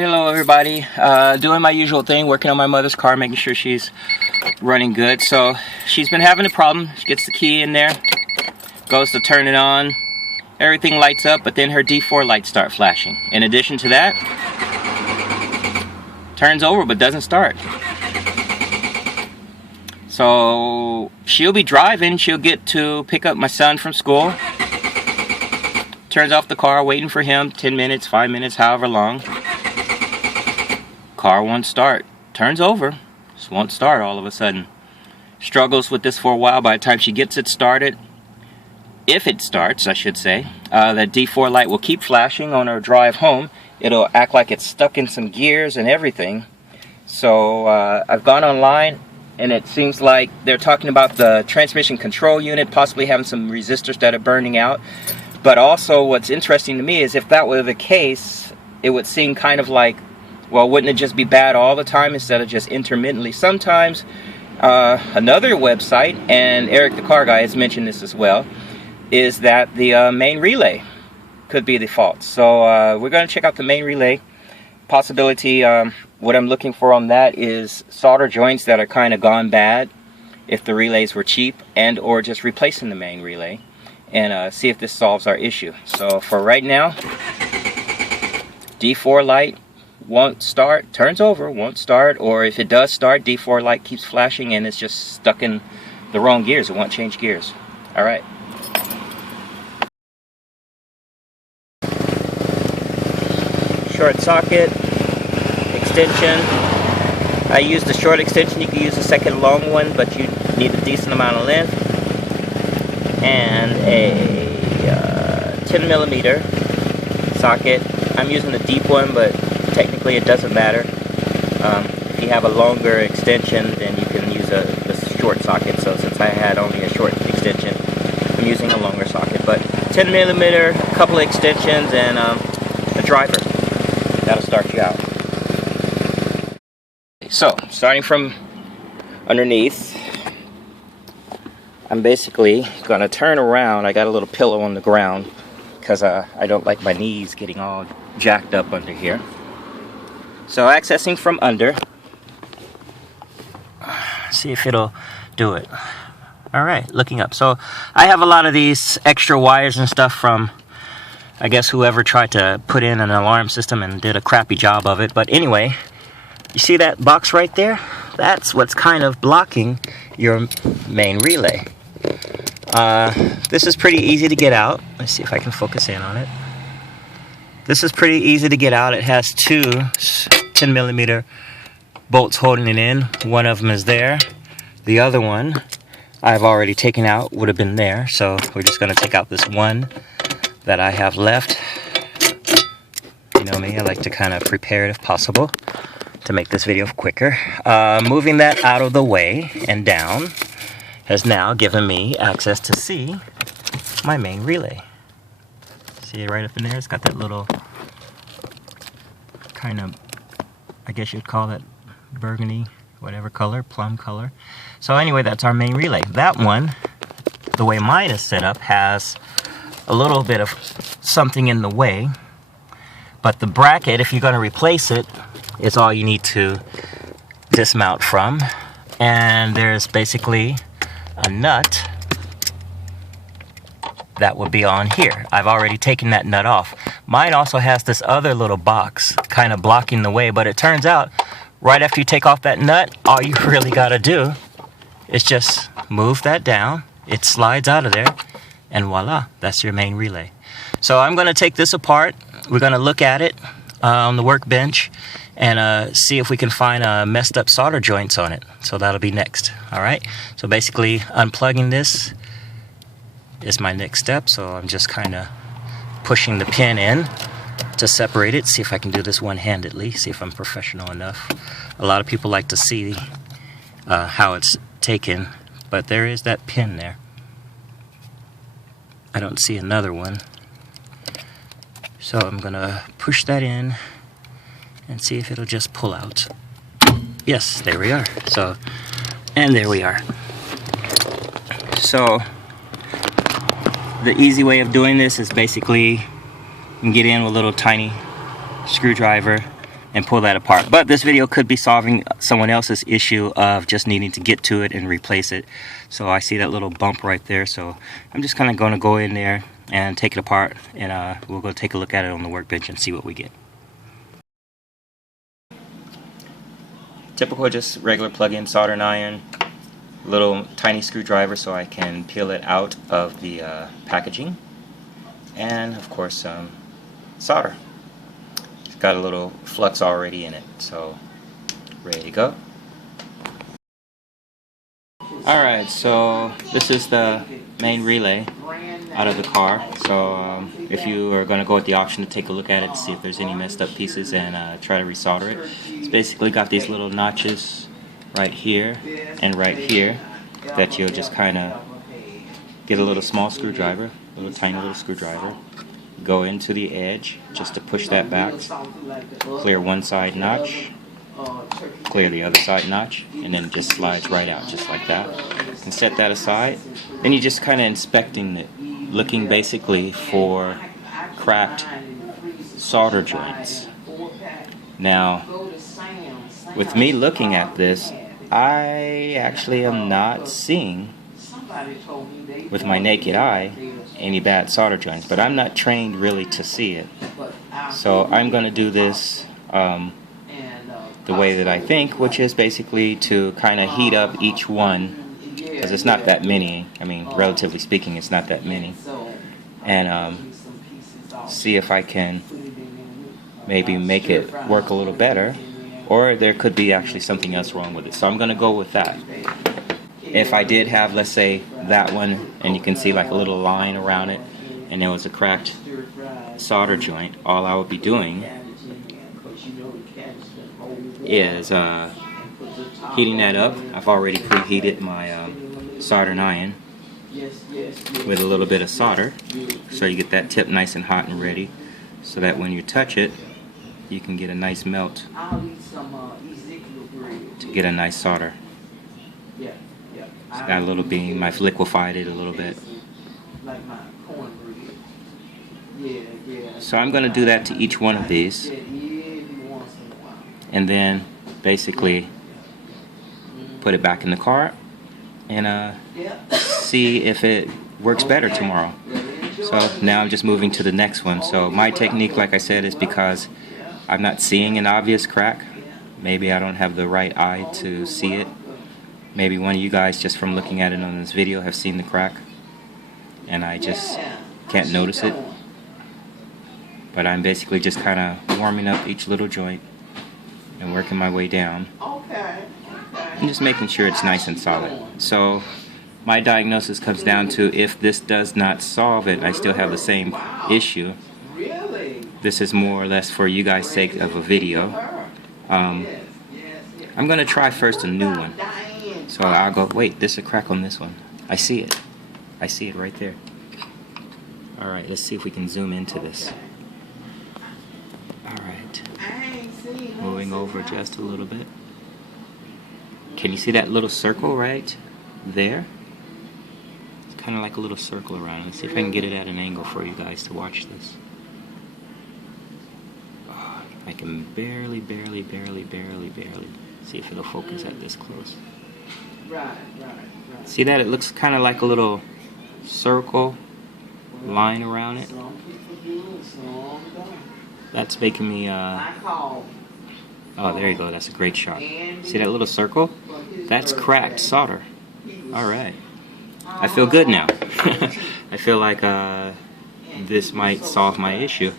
Hello everybody, doing my usual thing, working on my mother's car, making sure she's running good. So she's been having a problem. She gets the key in there, goes to turn it on, everything lights up, but then her D4 lights start flashing. In addition to that, turns over but doesn't start. So she'll be driving, she'll get to pick up my son from school, turns off the car, waiting for him, 10 minutes, 5 minutes, however long. Car won't start. Turns over, just won't start all of a sudden. Struggles with this for a while. By the time she gets it started, if it starts, I should say, that D4 light will keep flashing on her drive home. It'll act like it's stuck in some gears and everything. So I've gone online, and it seems like they're talking about the transmission control unit possibly having some resistors that are burning out. But also what's interesting to me is if that were the case, it would seem kind of like, well, wouldn't it just be bad all the time instead of just intermittently? Sometimes. Another website, and Eric the car guy has mentioned this as well, is that the main relay could be the fault. So we're going to check out the main relay. Possibility, what I'm looking for on that is solder joints that are kind of gone bad, if the relays were cheap, and or just replacing the main relay, and see if this solves our issue. So for right now, D4 light won't start, turns over, won't start, or if it does start, D4 light keeps flashing and it's just stuck in the wrong gears. It won't change gears. Alright. Short socket, extension. I used the short extension. You can use a second long one, but you need a decent amount of length. And a 10 millimeter socket. I'm using the deep one, but technically it doesn't matter. If you have a longer extension, then you can use the short socket. So since I had only a short extension, I'm using a longer socket. But 10 millimeter, a couple of extensions, and a driver. That'll start you out. So starting from underneath, I'm basically gonna turn around. I got a little pillow on the ground because I don't like my knees getting all jacked up under here. So accessing from under. See if it'll do it. Alright, looking up. So I have a lot of these extra wires and stuff from, I guess, whoever tried to put in an alarm system and did a crappy job of it. But anyway, you see that box right there? That's what's kind of blocking your main relay. This is pretty easy to get out. Let's see if I can focus in on it. This is pretty easy to get out. It has two 10 millimeter bolts holding it in. One of them is there. The other one I've already taken out, would have been there. So we're just going to take out this one that I have left. You know me, I like to kind of prepare it if possible to make this video quicker. Moving that out of the way and down has now given me access to see my main relay. See it right up in there? It's got that little kind of, I guess you'd call it burgundy, whatever color, plum color. So anyway, that's our main relay. That one, the way mine is set up, has a little bit of something in the way. But the bracket, if you're going to replace it, is all you need to dismount from. And there's basically a nut that would be on here. I've already taken that nut off. Mine also has this other little box kind of blocking the way, but it turns out right after you take off that nut, all you really got to do is just move that down. It slides out of there, and voila, that's your main relay. So I'm going to take this apart. We're going to look at it on the workbench and see if we can find messed up solder joints on it. So that'll be next. All right. So basically unplugging this is my next step. So I'm just kind of pushing the pin in to separate it. See if I can do this one-handedly. See if I'm professional enough. A lot of people like to see how it's taken, but there is that pin there. I don't see another one. So I'm gonna push that in and see if it'll just pull out. Yes, there we are. So, and there we are. So the easy way of doing this is basically you can get in with a little tiny screwdriver, and pull that apart. But this video could be solving someone else's issue of just needing to get to it and replace it. So I see that little bump right there, so I'm just kind of going to go in there and take it apart, and we'll go take a look at it on the workbench and see what we get. Typical, just regular plug-in soldering iron, little tiny screwdriver so I can peel it out of the packaging, and of course solder. It's got a little flux already in it, so ready to go. Alright, so this is the main relay out of the car. So if you are going to go with the option to take a look at it to see if there's any messed up pieces and try to resolder it, it's basically got these little notches right here and right here that you'll just kind of get a little small screwdriver, a little tiny little screwdriver, go into the edge just to push that back, clear one side notch, clear the other side notch, and then it just slides right out just like that. And set that aside. Then you're just kind of inspecting it, looking basically for cracked solder joints. Now, with me looking at this, I actually am not seeing, with my naked eye, any bad solder joints, but I'm not trained really to see it. So I'm going to do this the way that I think, which is basically to kind of heat up each one, because it's not that many. I mean, relatively speaking, it's not that many. And see if I can maybe make it work a little better, or there could be actually something else wrong with it. So I'm going to go with that. If I did have, let's say, that one, and you can see like a little line around it, and there was a cracked solder joint, all I would be doing is heating that up. I've already preheated my soldering iron with a little bit of solder, so you get that tip nice and hot and ready, so that when you touch it, you can get a nice melt to get a nice solder. It's got a little beam. I've liquefied it a little bit. So I'm going to do that to each one of these, and then basically put it back in the car and see if it works better tomorrow. So now I'm just moving to the next one. So my technique, like I said, is because I'm not seeing an obvious crack. Maybe I don't have the right eye to see it. Maybe one of you guys, just from looking at it on this video, have seen the crack and I just can't notice it. But I'm basically just kind of warming up each little joint and working my way down and just making sure it's nice and solid. So my diagnosis comes down to, if this does not solve it, I still have the same issue. This is more or less for you guys' sake of a video. I'm going to try first a new one. So I'll go, wait, there's a crack on this one. I see it. I see it right there. Alright, let's see if we can zoom into this. Alright. Moving over just a little bit. Can you see that little circle right there? It's kind of like a little circle around it. Let's see if I can get it at an angle for you guys to watch this. Oh, I can barely see if it'll focus at this close. See that? It looks kind of like a little circle line around it. That's making me oh, there you go. That's a great shot. See that little circle? That's cracked solder. Alright. I feel good now. I feel like this might solve my issue.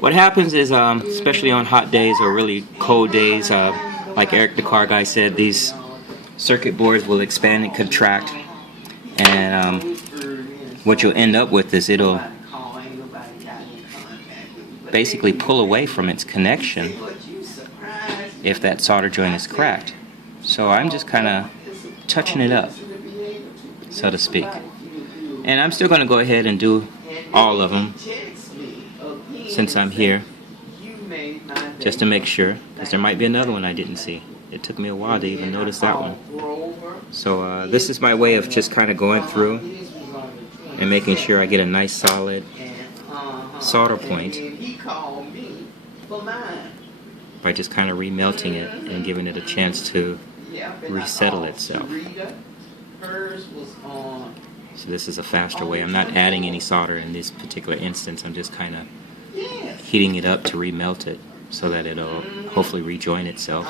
What happens is, especially on hot days or really cold days, like Eric the car guy said, these circuit boards will expand and contract, and what you'll end up with is it'll basically pull away from its connection if that solder joint is cracked. So I'm just kind of touching it up, so to speak. And I'm still going to go ahead and do all of them since I'm here, just to make sure, because there might be another one I didn't see. It took me a while to even notice that one. So this is my way of just kind of going through and making sure I get a nice solid solder point. by just kind of remelting it and giving it a chance to resettle itself. So this is a faster way. I'm not adding any solder in this particular instance. I'm just kind of heating it up to remelt it so that it'll hopefully rejoin itself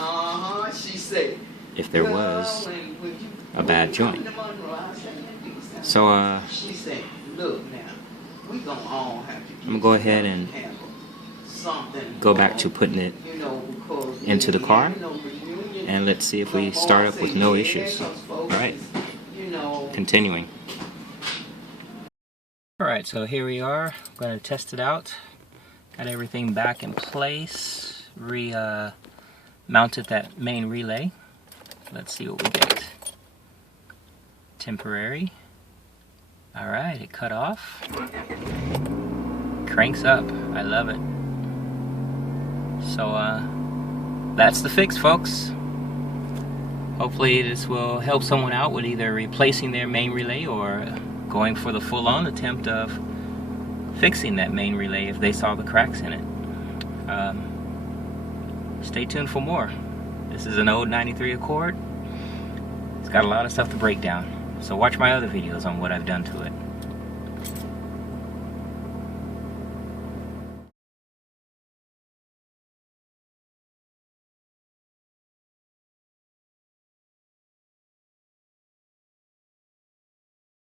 if there was a bad joint. So I'm gonna go ahead and go back to putting it into the car, and let's see if we start up with no issues. Alright, continuing. Alright, so here we are. I'm going to test it out. Got everything back in place. Mounted that main relay. Let's see what we get. Temporary. Alright, it cut off. Cranks up. I love it. So that's the fix, folks. Hopefully this will help someone out with either replacing their main relay or going for the full-on attempt of fixing that main relay if they saw the cracks in it. Stay tuned for more. This is an old 93 Accord. It's got a lot of stuff to break down. So watch my other videos on what I've done to it.